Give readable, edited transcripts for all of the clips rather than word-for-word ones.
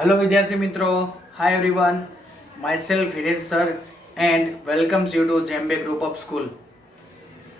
Hello વિદ્યાર્થી મિત્રો, hi everyone, myself Hiren sir and welcomes you to Jembe Group of School.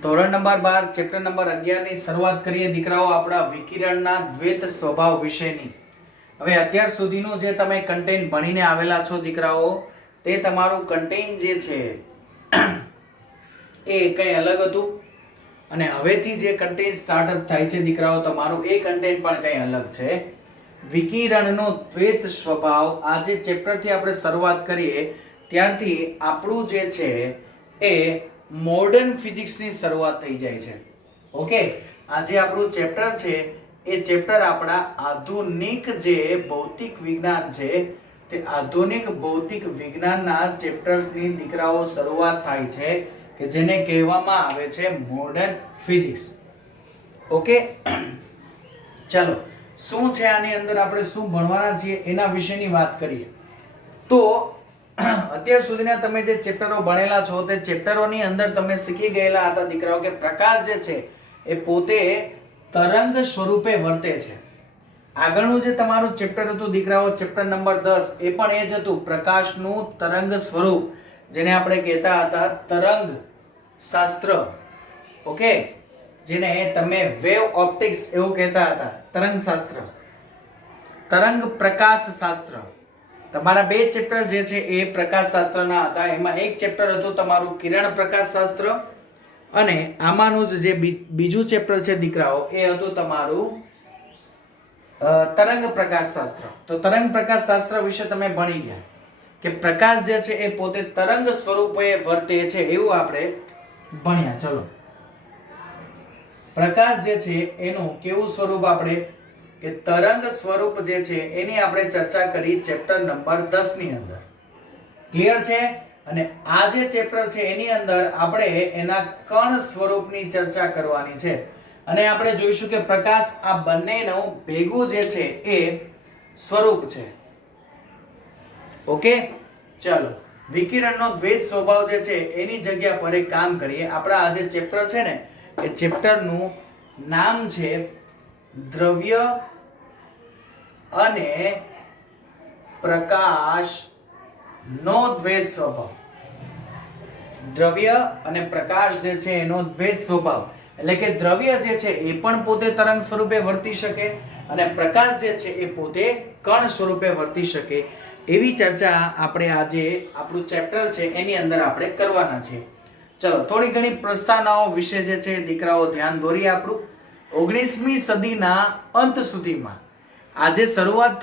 ધોરણ number 12 chapter number 11 ની શરૂઆત કરીએ દીકરાઓ આપણા વિકિરણના દ્વૈત સ્વભાવ વિષયની. હવે અત્યાર સુધીનું જે તમે કન્ટેન્ટ ભણીને આવેલા છો દીકરાઓ, તે તમારું કન્ટેન્ટ જે છે એ કંઈ અલગ હતું અને હવેથી જે કન્ટેન્ટ સ્ટાર્ટઅપ થાય છે દીકરાઓ, તમારું એ કન્ટેન્ટ પણ કંઈ અલગ છે. વિકિરણનો દ્વૈત સ્વભાવ આ જે ચેપ્ટરથી આપણે શરૂઆત કરીએ ત્યારથી આપણું જે છે એ મોડર્ન ફિઝિક્સની શરૂઆત થઈ જાય છે. ઓકે, આ જે આપણું ચેપ્ટર છે એ ચેપ્ટર આપણા આધુનિક જે ભૌતિક વિજ્ઞાન છે તે આધુનિક ભૌતિક વિજ્ઞાનના ચેપ્ટર્સની દીકરાઓ શરૂઆત થાય છે કે જેને કહેવામાં આવે છે મોડર્ન ફિઝિક્સ. ઓકે, ચાલો શું છે આની અંદર આપણે શું ભણવાના છીએ એના વિશેની વાત કરીએ તો અત્યાર સુધીના તમે જે ચેપ્ટરો ભણેલા છો તે ચેપ્ટરોની અંદર તમે શીખી ગયેલા હતા દીકરાઓ કે પ્રકાશ જે છે એ પોતે તરંગ સ્વરૂપે વર્તે છે. આગળનું જે તમારું ચેપ્ટર હતું દીકરાઓ, ચેપ્ટર નંબર 10, એ પણ એ જ હતું, પ્રકાશનું તરંગ સ્વરૂપ, જેને આપણે કહેતા હતા તરંગ શાસ્ત્ર. ઓકે, જેને તમે વેવ ઓપ્ટિક્સ એવું કહેતા હતા, તરંગ શાસ્ત્ર, તરંગ પ્રકાશ શાસ્ત્ર. તમારા બે ચેપ્ટર જે છે એ પ્રકાશ શાસ્ત્રના હતા. એમાં એક ચેપ્ટર હતું તમારું કિરણ પ્રકાશ શાસ્ત્ર અને આમાંનું જ જે બીજું ચેપ્ટર છે દીકરાઓ એ હતું તમારું તરંગ પ્રકાશ શાસ્ત્ર. તો તરંગ પ્રકાશ શાસ્ત્ર વિશે તમે ભણી ગયા કે પ્રકાશ જે છે એ પોતે તરંગ સ્વરૂપે વર્તે છે એવું આપણે ભણ્યા. ચલો, પ્રકાશ જે છે એનું કેવું સ્વરૂપ આપણે કે તરંગ સ્વરૂપ જે છે એની આપણે ચર્ચા કરી ચેપ્ટર નંબર 10 ની અંદર. ક્લિયર છે? અને આ જે ચેપ્ટર છે એની અંદર આપણે એના કણ સ્વરૂપની ચર્ચા કરવાની છે અને આપણે જોઈશું કે પ્રકાશ આ બંનેનું ભેગું જે છે એ સ્વરૂપ છે. ઓકે, ચાલો વિકિરણનો દ્વૈત સ્વભાવ જે છે એની જગ્યા પર એક કામ કરીએ. આપણા આ જે ચેપ્ટર છે ને એ ચેપ્ટરનું નામ છે દ્રવ્ય અને પ્રકાશનો દ્વૈત સ્વભાવ. દ્રવ્ય અને પ્રકાશ જે છે એનો દ્વૈત સ્વભાવ, એટલે કે દ્રવ્ય જે છે એ પણ પોતે તરંગ સ્વરૂપે વર્તી શકે અને પ્રકાશ જે છે એ પોતે કણ સ્વરૂપે વર્તી શકે. એવી ચર્ચા આપણે આજે આપણું ચેપ્ટર છે એની અંદર આપણે કરવાના છે. ચલો, થોડી ઘણી પ્રસ્તાવનાઓ વિશે જે છે દીકરાઓ ધ્યાન દોરીએ. આપણું 19મી સદીના અંત સુધીમાં આજે શરૂઆત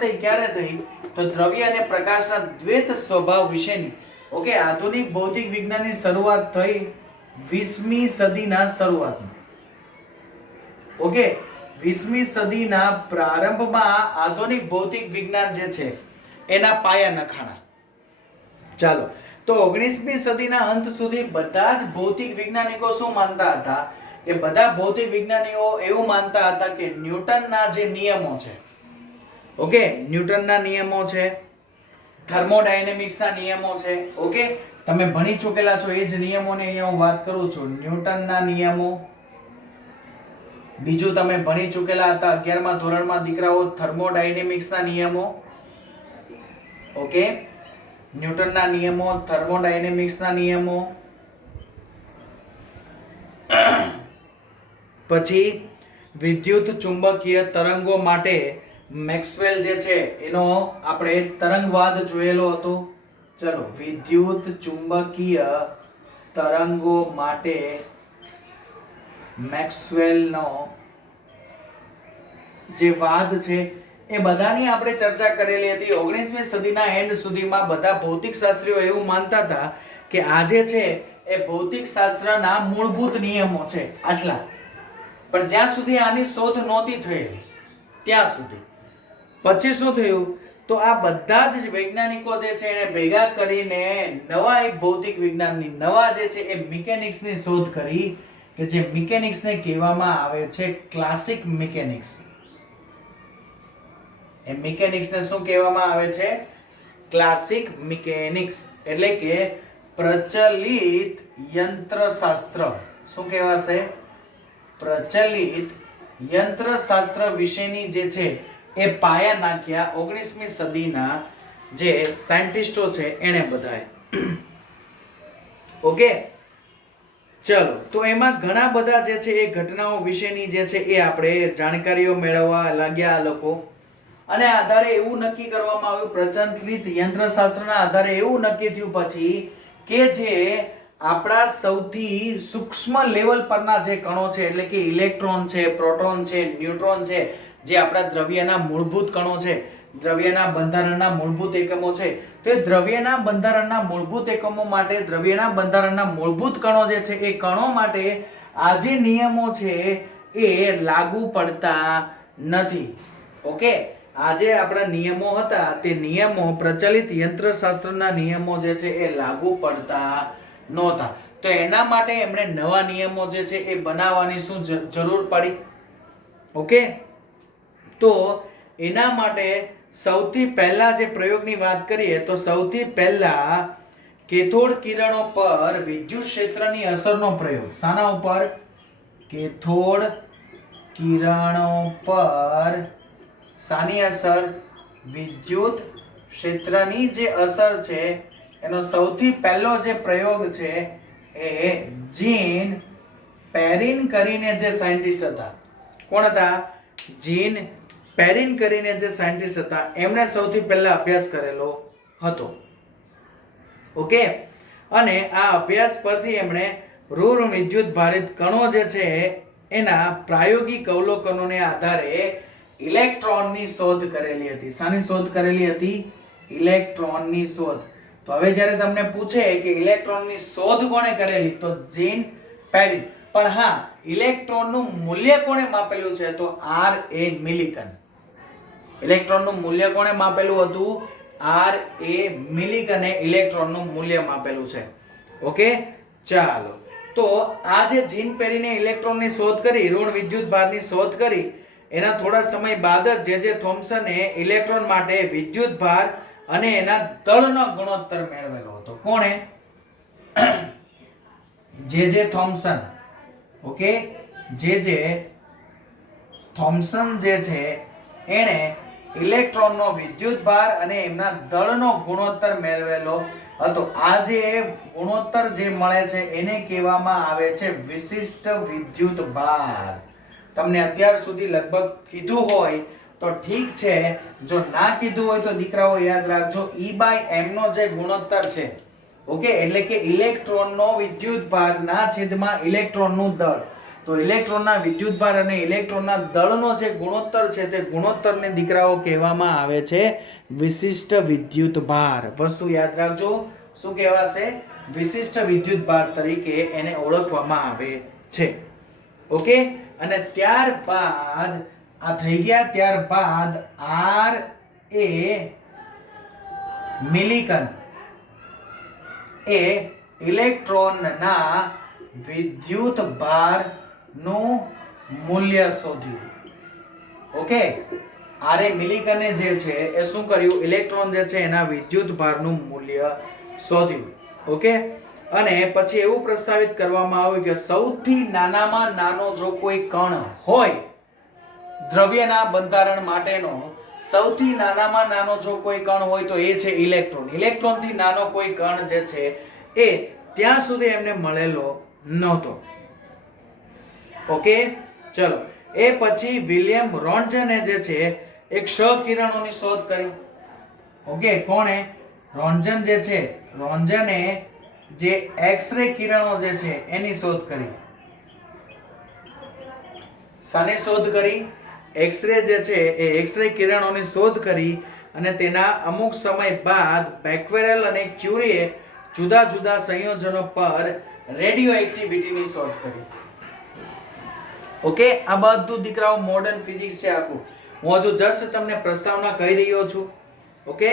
થઈ ક્યારે થઈ તો દ્રવ્ય અને પ્રકાશના દ્વૈત સ્વભાવ વિશેની. ઓકે, આધુનિક ભૌતિક વિજ્ઞાનની શરૂઆત થઈ 20મી સદીના શરૂઆતમાં. ઓકે, 20મી સદીના પ્રારંભમાં આધુનિક ભૌતિક વિજ્ઞાન જે છે એના પાયા નખાણા. ચાલો, તો 19મી સદીના અંત સુધી બધા જ ભૌતિક વૈજ્ઞાનિકો શું માનતા હતા કે બધા ભૌતિક વિજ્ઞાનીઓ એવું માનતા હતા કે ન્યૂટનના જે નિયમો છે, ઓકે, ન્યૂટનના નિયમો છે, થર્મોડાયનેમિક્સના નિયમો છે, ઓકે, તમે ભણી ચૂકેલા છો એ જ નિયમોની અહીંયા હું વાત કરું છું. ન્યૂટનના નિયમો. બીજું તમે ભણી ચૂકેલા હતા 11મા ધોરણમાં દીકરાઓ થર્મોડાયનેમિક્સના નિયમો. ઓકે, ન્યૂટનના નિયમો, થર્મોડાયનેમિક્સના નિયમો. પછી વિદ્યુત ચુંબકીય તરંગો માટે મેક્સવેલ જે છે એનો આપણે તરંગવાદ જોયેલો હતો. ચલો, વિદ્યુત ચુંબકીય તરંગો માટે મેક્સવેલનો જે વાદ છે એ બધાની આપણે ચર્ચા કરેલી હતી. 19મી સદીના એન્ડ સુધીમાં બધા ભૌતિક શાસ્ત્રીઓ એવું માનતા હતા કે આ જે છે એ ભૌતિક શાસ્ત્રના મૂળભૂત નિયમો છે આટલા. પણ જ્યાં સુધી આની શોધ નહોતી થયેલી ત્યાં સુધી. પછી શું થયું તો આ બધા જ વૈજ્ઞાનિકો જે છે એને ભેગા કરીને નવા એક ભૌતિક વિજ્ઞાનની, નવા જે છે એ મિકેનિક્સની શોધ કરી કે જે મિકેનિક્સને કહેવામાં આવે છે ક્લાસિક મિકેનિક્સ. એ મિકેનિક્સને શું કહેવામાં આવે છે? ક્લાસિક મિકેનિક્સ, એટલે કે પ્રચલિત યંત્રશાસ્ત્ર. શું કહેવાશે? પ્રચલિત યંત્રશાસ્ત્ર વિશેની જે છે એ પાયા નાખ્યા 19મી સદીના જે સાયન્ટિસ્ટો છે એને બધાએ. ઓકે, ચલો તો એમાં ઘણા બધા જે છે એ ઘટનાઓ વિશેની જે છે એ આપણે જાણકારીઓ મેળવવા લાગ્યા આ લોકો. અને આધારે એવું નક્કી કરવામાં આવ્યું, પ્રચલિત યંત્રશાસ્ત્રના આધારે એવું નક્કી થયું પછી કે જે આપણા સૌથી સૂક્ષ્મ લેવલ પરના જે કણો છે એટલે કે ઇલેક્ટ્રોન છે, પ્રોટોન છે, ન્યુટ્રોન છે, જે આપણા દ્રવ્યના મૂળભૂત કણો છે, દ્રવ્યના બંધારણના મૂળભૂત એકમો છે, તો એ દ્રવ્યના બંધારણના મૂળભૂત એકમો માટે, દ્રવ્યના બંધારણના મૂળભૂત કણો જે છે એ કણો માટે આ જે નિયમો છે એ લાગુ પડતા નથી. ઓકે, આજે આપણા નિયમો હતા તે નિયમો, પ્રચલિત યંત્રશાસ્ત્રના નિયમો જે છે એ લાગુ પડતા નહોતા. તો એના માટે એમણે નવા નિયમો જે છે એ બનાવવાની શું જરૂર પડી? ઓકે, તો એના માટે સૌથી પહેલા જે પ્રયોગની વાત કરીએ તો સૌથી પહેલા કેથોડ કિરણો પર વિદ્યુત ક્ષેત્રની અસરનો પ્રયોગ. શાના ઉપર? કેથોડ કિરણો પર શાની અસર? વિદ્યુત ક્ષેત્રની જે અસર છે એનો સૌથી પહેલો જે પ્રયોગ છે એ જીન પેરિન કરીને જે સાયન્ટિસ્ટ હતા. કોણ હતા? જીન પેરિન કરીને જે સાયન્ટિસ્ટ હતા એમણે સૌથી પહેલા અભ્યાસ કરેલો હતો. ઓકે, અને આ અભ્યાસ પરથી એમણે ઋણ વિદ્યુત ભારિત કણો જે છે એના પ્રાયોગિક અવલોકનોને આધારે ઇલેક્ટ્રોનની શોધ કરેલી હતી. શાની શોધ કરેલી હતી? ઇલેક્ટ્રોનની શોધ. તો હવે જ્યારે તમને પૂછે કે ઇલેક્ટ્રોનની શોધ કોણે કરેલી, તો જીન પેરિન. પણ હા, ઇલેક્ટ્રોનનું મૂલ્ય કોણે માપેલું છે? તો આર એ મિલિકન. ઇલેક્ટ્રોનનું મૂલ્ય કોણે માપેલું હતું? આર એ મિલિકને ઇલેક્ટ્રોનનું મૂલ્ય માપેલું છે. ઓકે, ચાલો તો આ જે જીન પેરિને ઇલેક્ટ્રોનની શોધ કરી, ઋણ વિદ્યુત ભારની શોધ કરી, એના થોડા સમય બાદ જ જે થોમ્સને ઇલેક્ટ્રોન માટે વિદ્યુત ભાર અને એના દળનો ગુણોત્તર મેળવેલો હતો. કોણે? જે થોમ્સન. ઓકે, જે થોમ્સન જે છે એણે ઇલેક્ટ્રોનનો વિદ્યુત ભાર અને એમના દળનો ગુણોત્તર મેળવેલો હતો. આ જે ગુણોત્તર જે મળે છે એને કહેવામાં આવે છે વિશિષ્ટ વિદ્યુત ભાર. તમને અત્યાર સુધી લગભગ કીધું હોય તો ઠીક છે, જો ના કીધું હોય તો દીકરાઓ યાદ રાખજો, E/m નો જે ગુણોત્તર છે, ઓકે, એટલે કે ઇલેક્ટ્રોનનો વિદ્યુત ભાર ના છેદમાં ઇલેક્ટ્રોનનું દળ. તો ઇલેક્ટ્રોનના વિદ્યુત ભાર અને ઇલેક્ટ્રોનના દળનો જે ગુણોત્તર છે તે ગુણોત્તરને દીકરાઓ કહેવામાં આવે છે વિશિષ્ટ વિદ્યુત ભાર. વસ્તુ યાદ રાખજો, શું કહેવાશે? વિશિષ્ટ વિદ્યુત ભાર તરીકે એને ઓળખવામાં આવે છે. ઓકે, અને ત્યારબાદ આ થઈ ગયા. ત્યારબાદ આર એ મિલિકન એ ઇલેક્ટ્રોનના વિદ્યુત ભારનું મૂલ્ય શોધ્યું. ઓકે, આર એ મિલિકને જે છે એ શું કર્યું? ઇલેક્ટ્રોન જે છે એના વિદ્યુત ભારનું મૂલ્ય શોધ્યું. ઓકે, અને પછી એવું પ્રસ્તાવિત કરવામાં આવ્યું કે સૌથી નાનામાં નાનો જો કોઈ કણ હોય દ્રવ્યના બંધારણ માટેનો, સૌથી નાનામાં નાનો જો કોઈ કણ હોય તો એ છે ઇલેક્ટ્રોન. ઇલેક્ટ્રોનથી નાનો કોઈ કણ જે છે એ ત્યાં સુધી એમને મળેલો નહોતો. ઓકે, ચલો એ પછી વિલિયમ રોન્ટજને જે છે એક ક્ષ-કિરણોની શોધ કરી. ઓકે, કોણે? રોન્ટજન જે છે, રોન્ટજને જે એક્સ-રે કિરણો જે છે એની શોધ કરી. શાની શોધ કરી? એક્સ-રે જે છે એ એક્સ-રે કિરણોની શોધ કરી અને તેના અમુક સમય બાદ બેક્વેરેલ અને ક્યુરીએ જુદા જુદા સંયોજનો પર રેડિયો એક્ટિવિટીની શોધ કરી. ઓકે, આ બધું દીકરાઓ મોડર્ન ફિઝિક્સ છે આખું. હું હજુ જસ્ટ તમને પ્રસ્તાવના કહી રહ્યો છું. ઓકે,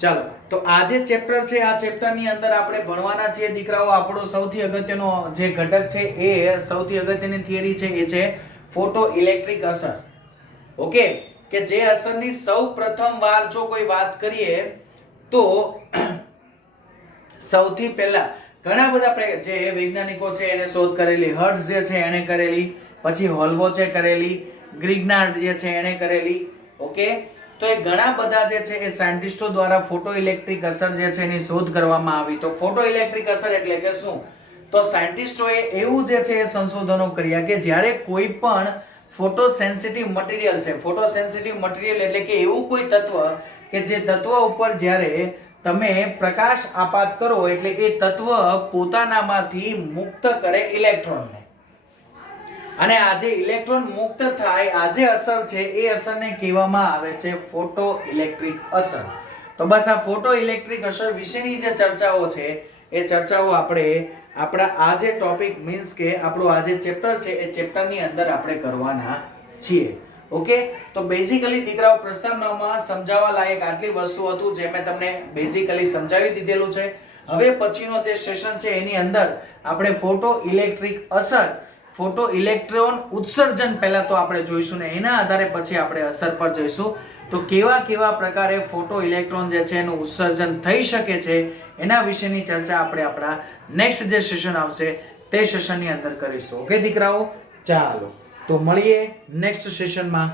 ચાલો તો આ જે ચેપ્ટર છે આ ચેપ્ટરની અંદર આપણે ભણવાના છીએ દીકરાઓ. આપણો સૌથી અગત્યનો જે ઘટક છે એ સૌથી અગત્યની થિયરી છે એ છે ફોટો ઇલેક્ટ્રિક અસર. ઓકે, કે જે અસરની સૌ પ્રથમ વાર જો કોઈ વાત કરીએ તો સૌથી પહેલા ઘણા બધા જે વૈજ્ઞાનિકો છે એને શોધ કરેલી. હર્ટ્ઝ જે છે એને કરેલી, પછી હોલ્વોચે કરેલી, ગ્રિગ્નાર્ડ જે છે એને કરેલી. ઓકે, તો એ ઘણા બધા જે છે એ સાયન્ટિસ્ટો દ્વારા ફોટો ઇલેક્ટ્રિક અસર જે છે એની શોધ કરવામાં આવી. તો ફોટો ઇલેક્ટ્રિક અસર એટલે કે શું? તો સાયન્ટિસ્ટોએ એવું જે છે એ સંશોધનો કર્યા કે જ્યારે કોઈ પણ ફોટો સેન્સિટિવ મટીરિયલ છે, ફોટો સેન્સિટિવ મટીરિયલ એટલે કે એવું કોઈ તત્વ કે જે તત્વ ઉપર જ્યારે તમે પ્રકાશ આપાત કરો એટલે એ તત્વ પોતાનામાંથી મુક્ત કરે ઇલેક્ટ્રોનને, અને આ જે ઇલેક્ટ્રોન મુક્ત થાય આ જે અસર છે એ અસરને કહેવામાં આવે છે ફોટો ઇલેક્ટ્રિક અસર. તો બસ આ ફોટો ઇલેક્ટ્રિક અસર વિશેની જે ચર્ચાઓ છે એ ચર્ચાઓ આપણે આપણા આ જે ટોપિક મીન્સ કે આપણો આ જે ચેપ્ટર છે એ ચેપ્ટરની અંદર આપણે કરવાના છીએ. ઓકે, તો બેઝિકલી દીકરાઓ પ્રસ્તાવ 9 માં સમજાવવા લાયક આટલી વસ્તુ હતું જે મેં તમને બેઝિકલી સમજાવી દીધેલું છે. હવે પછીનો જે સેશન છે એની અંદર આપણે ફોટો ઇલેક્ટ્રિક અસર, ફોટો ઇલેક્ટ્રોન ઉત્સર્જન પહેલા તો આપણે જોઈશું ને એના આધારે પછી આપણે અસર પર જઈશું. તો કેવા કેવા પ્રકારે ફોટો ઇલેક્ટ્રોન જે છે એનું ઉત્સર્જન થઈ શકે છે એના વિશેની ચર્ચા આપણે આપણા નેક્સ્ટ જે સેશન આવશે તે સેશનની અંદર કરીશું. ઓકે દીકરાઓ, ચાલો તો મળીએ નેક્સ્ટ સેશનમાં.